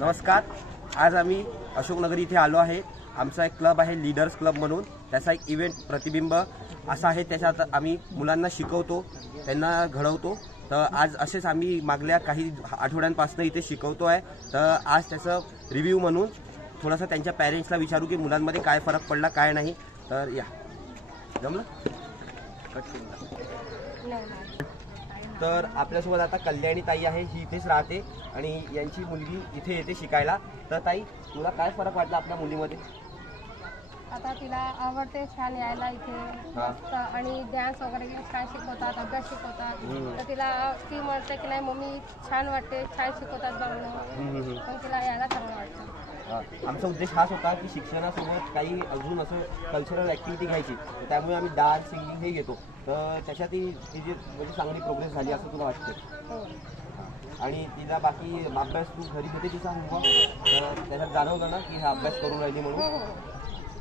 नमस्कार. आज आम्ही अशोकनगर इथे आलो आहे. आमचा एक क्लब आहे लीडर्स क्लब म्हणून. त्याचा एक इव्हेंट प्रतिबिंब असा आहे. त्याच्यात आम्ही मुलांना शिकवतो, त्यांना घडवतो. तर आज असेच आम्ही मागल्या काही आठवड्यांपासून इथे शिकवतो आहे. तर आज त्याचं रिव्ह्यू म्हणून थोडंसं त्यांच्या पॅरेंट्सला विचारू की मुलांमध्ये काय फरक पडला काय नाही. तर या जमलं. तर आपल्यासोबत आता कल्याणी ताई आहे. ही इथेच राहते आणि यांची मुलगी इथे येते शिकायला. तर ताई, तुला काय फरक वाटला आपल्या मुलीमध्ये? आता तिला आवडते छान यायला इथे मस्त. आणि डान्स वगैरे छान शिकवतात, अभ्यास शिकवतात. तर तिला ती म्हणते की नाही मम्मी छान वाटते, छान शिकवतात म्हणून. पण तिला यायला चांगलं वाटतं. आमचा उद्देश हाच होता की शिक्षणासोबत काही अजून असं कल्चरल ॲक्टिव्हिटी घ्यायची. त्यामुळे आम्ही डान्स सिंगिंग हे घेतो. तर त्याच्यातही तिची म्हणजे चांगली प्रोग्रेस झाली असं तुला वाटते? आणि तिला बाकी अभ्यास तू घरी होते तिचा होमवर्क त्याच्यात जाणवलं ना की हा अभ्यास करून राहिली म्हणून?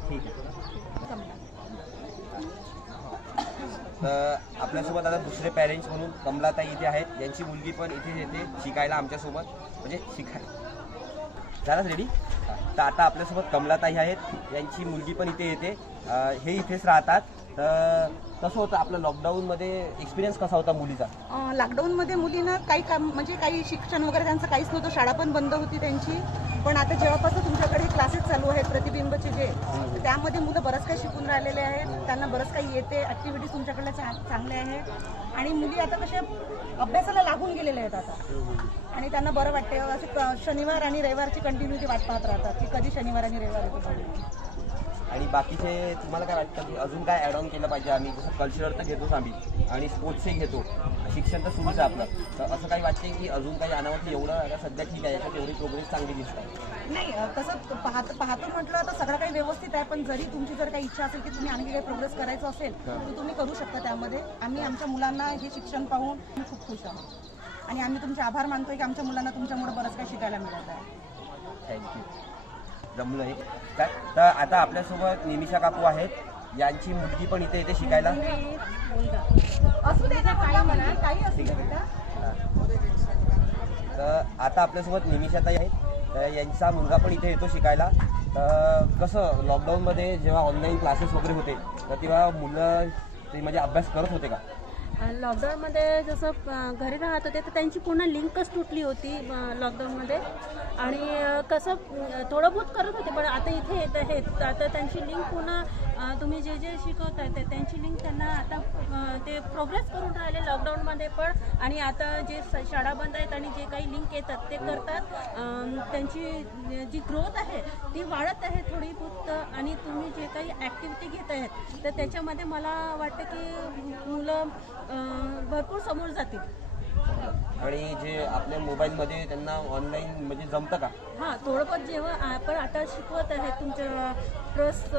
ठीक आहे. तर आपल्यासोबत आता दुसरे पॅरेंट्स म्हणून कमलाताई इथे आहेत. यांची मुलगी पण इथे येते शिकायला आमच्यासोबत, म्हणजे झालंच रेडी. तर आता आपल्यासोबत कमलाताई आहेत. यांची मुलगी पण इथे येते. हे इथेच राहतात. तर कसं होतं आपलं लॉकडाऊनमध्ये एक्सपिरियन्स कसा होता मुलीचा? लॉकडाऊनमध्ये मुलींना काही काम म्हणजे काही शिक्षण वगैरे त्यांचं काहीच नव्हतं. शाळा पण बंद होती त्यांची. पण आता जेव्हापासून तुमच्याकडे क्लासेस चालू आहेत प्रतिबिंबचे जे, त्यामध्ये मुलं बरंच काही शिकून राहिलेले आहेत. त्यांना बरंच काही येते. ॲक्टिव्हिटीज तुमच्याकडे चांगल्या आहेत. आणि मुली आता कशा अभ्यासाला लागून गेलेल्या आहेत आता. आणि त्यांना बरं वाटते. असं शनिवार आणि रविवारची कंटिन्युटी वाट पाहत राहतात की कधी शनिवार आणि रविवार येतो. आणि बाकीचे तुम्हाला काय वाटतं की अजून काय ॲड ऑन केलं पाहिजे? आम्ही जसं कल्चरल तर घेतोच आम्ही आणि स्पोर्ट्सही घेतो, शिक्षण तर सुरूच आहे आपलं. तर असं काही वाटते की अजून काही आणावं की एवढं आता सध्या ठीक आहे, याच्यात एवढी प्रोग्रेस चांगली दिसत नाही? तसं पाहतो म्हटलं तर सगळं काही व्यवस्थित आहे. पण जरी तुमची जर काही इच्छा असेल की तुम्ही आणखी काही प्रोग्रेस करायचं असेल तर तुम्ही करू शकता. त्यामध्ये आम्ही आमच्या मुलांना हे शिक्षण पाहून खूप खुश आहोत. आणि आम्ही तुमचे आभार मानतोय की आमच्या मुलांना तुमच्यामुळे बरंच काही शिकायला मिळत आहे. थँक्यू. जमलं आहे काय? तर आता आपल्यासोबत निमिषा काकू आहेत. यांची मुलगी पण इथे येते शिकायला. असू दे ना, काही असू दे बेटा. तर आता आपल्यासोबत निमिषाताई आहेत. तर यांचा मुलगा पण इथे येतो शिकायला. तर कसं लॉकडाऊनमध्ये जेव्हा ऑनलाईन क्लासेस वगैरे होते तर तेव्हा मुलं ते म्हणजे अभ्यास करत होते का? लॉकडाऊनमध्ये जसं घरी राहत होते तर त्यांची पूर्ण लिंकच तुटली होती लॉकडाऊनमध्ये. आणि कसं थोडं बहुत करत होते. पण आता इथे येत आहेत. आता त्यांची लिंक पुन्हा तुम्ही जे जे शिकवत आहे त्यांची लिंक त्यांना आता ते प्रोग्रेस करून राहिले लॉकडाऊनमध्ये पण. आणि आता जे शाळा बंद आहेत आणि जे काही लिंक येतात ते करतात. त्यांची जी ग्रोथ आहे ती वाढत आहे थोडी बहुत. आणि तुम्ही जे काही ॲक्टिव्हिटी घेत आहेत तर त्याच्यामध्ये मला वाटतं की मुलं भरपूर समोर जातील. आणि जे आपल्या मोबाईलमध्ये त्यांना ऑनलाईन म्हणजे जमतं का? हां, थोडंफार जेव्हा आपण आता शिकवत आहे तुमच्या ट्रस्ट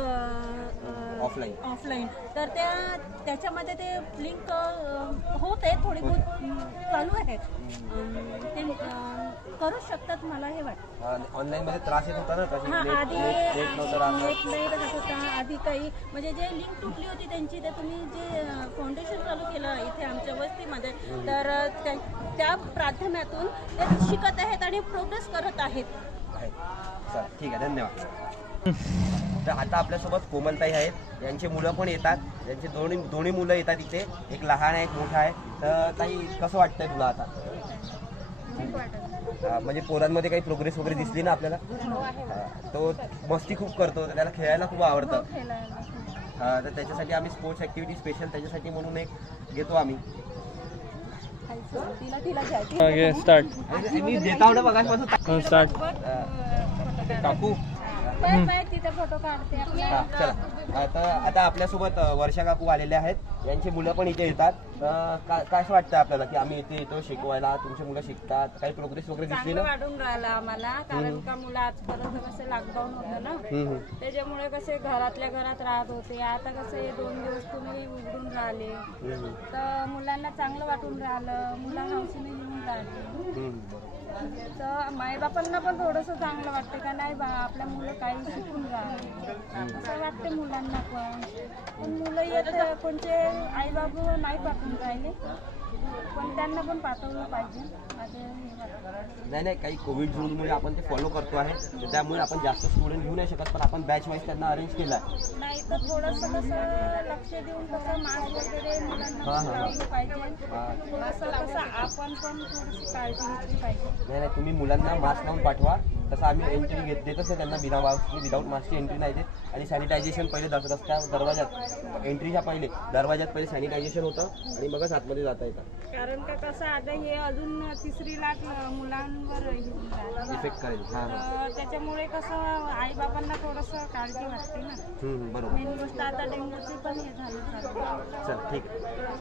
ऑफलाईन तर त्याच्यामध्ये ते लिंक होत आहे. थोडी बहुत चालू आहे. ते करू शकतात मला हे वाटतं. ऑनलाईनमध्ये त्रास येत होता ना? हां, आधी नेट नाही राहत होता. आधी काही म्हणजे जे लिंक तुटली होती त्यांची, तर तुम्ही जे फाउंडेशन चालू केलं इथे आमच्या वस्तीमध्ये तर त्या प्राथम्यातून ते शिकत आहेत आणि प्रोग्रेस करत आहेत. चल ठीक आहे, धन्यवाद. तर आता आपल्यासोबत कोमलताई आहेत. यांची मुलं पण येतात. यांचे दोन्ही मुलं येतात इथे. एक लहान आहे, एक मोठा आहे. तर ताई कसं वाटतंय तुला आता? म्हणजे पोरांमध्ये काही प्रोग्रेस वगैरे दिसली ना आपल्याला? तो मस्ती खूप करतो, त्याला खेळायला खूप आवडतं. तर त्याच्यासाठी आम्ही स्पोर्ट्स ॲक्टिव्हिटी स्पेशल त्याच्यासाठी म्हणून एक घेतो आम्ही. स्टार्ट. मी देता आवडं बघा स्टार्ट. काकू तिथे फोटो काढते. चला. आता आपल्यासोबत वर्षा काकू आलेले आहेत. यांची मुलं पण इथे येतात. काय असं वाटतं आपल्याला की आम्ही इथे येतो शिकवायला, तुमची मुलं शिकतात, काही प्रोग्रेस वगैरे दिसली ना? वाढून राहिला आम्हाला. कारण का मुलं आजपर्यंत कसं लॉकडाऊन होतं ना, त्याच्यामुळे कसे घरातल्या घरात राहत होते. आता कसे 2 दिवस तुम्ही उघडून राहिले तर मुलांना चांगलं वाटून राहिलं. मुलांना हौशीने येऊन राहिले तर मायबापांना पण थोडंसं चांगलं वाटतं का नाही बा आपल्या मुलं काही शिकून राहिले असं वाटते मुलांना पण. मुलं येत कोणते आईबाबा नाही पाठवून राहिले पण त्यांना पण पाठवलं पाहिजे माझं हे वाटतं. नाही काही कोविड झोनमुळे आपण ते फॉलो करतो आहे तर त्यामुळे आपण जास्त स्टुडंट घेऊ नाही शकत पण आपण बॅच वाईज त्यांना अरेंज केला आहे. नाही तर थोडंसं कसं लक्ष देऊन कसं मास्क वगैरे मुलांना हां, हां, हां. लावलं पाहिजे. थोडंसं कसं आपण पण थोडीशी काळजी घेतली पाहिजे. नाही तुम्ही मुलांना मास्क लावून पाठवा तसं आम्ही एंट्री देतच नाही त्यांना विदाऊट मास्कची एंट्री नाही देत आणि सॅनिटायझेशन पहिले रस्त्या दरवाजात एंट्रीच्या पहिले दरवाजात पहिले सॅनिटायझेशन होतं आणि मगच आतमध्ये जाता येतं. कारण का कसं आता हे अजून तिसरी लाट मुलांवर येऊन राहिली. इफेक्ट करेल. हां तर त्याच्यामुळे कसं आईबाबांना थोडंसं काळजी वाटते ना. बरोबर. मेन गोष्ट आता डेंग्यूची पण हे झालं. चल ठीक आहे.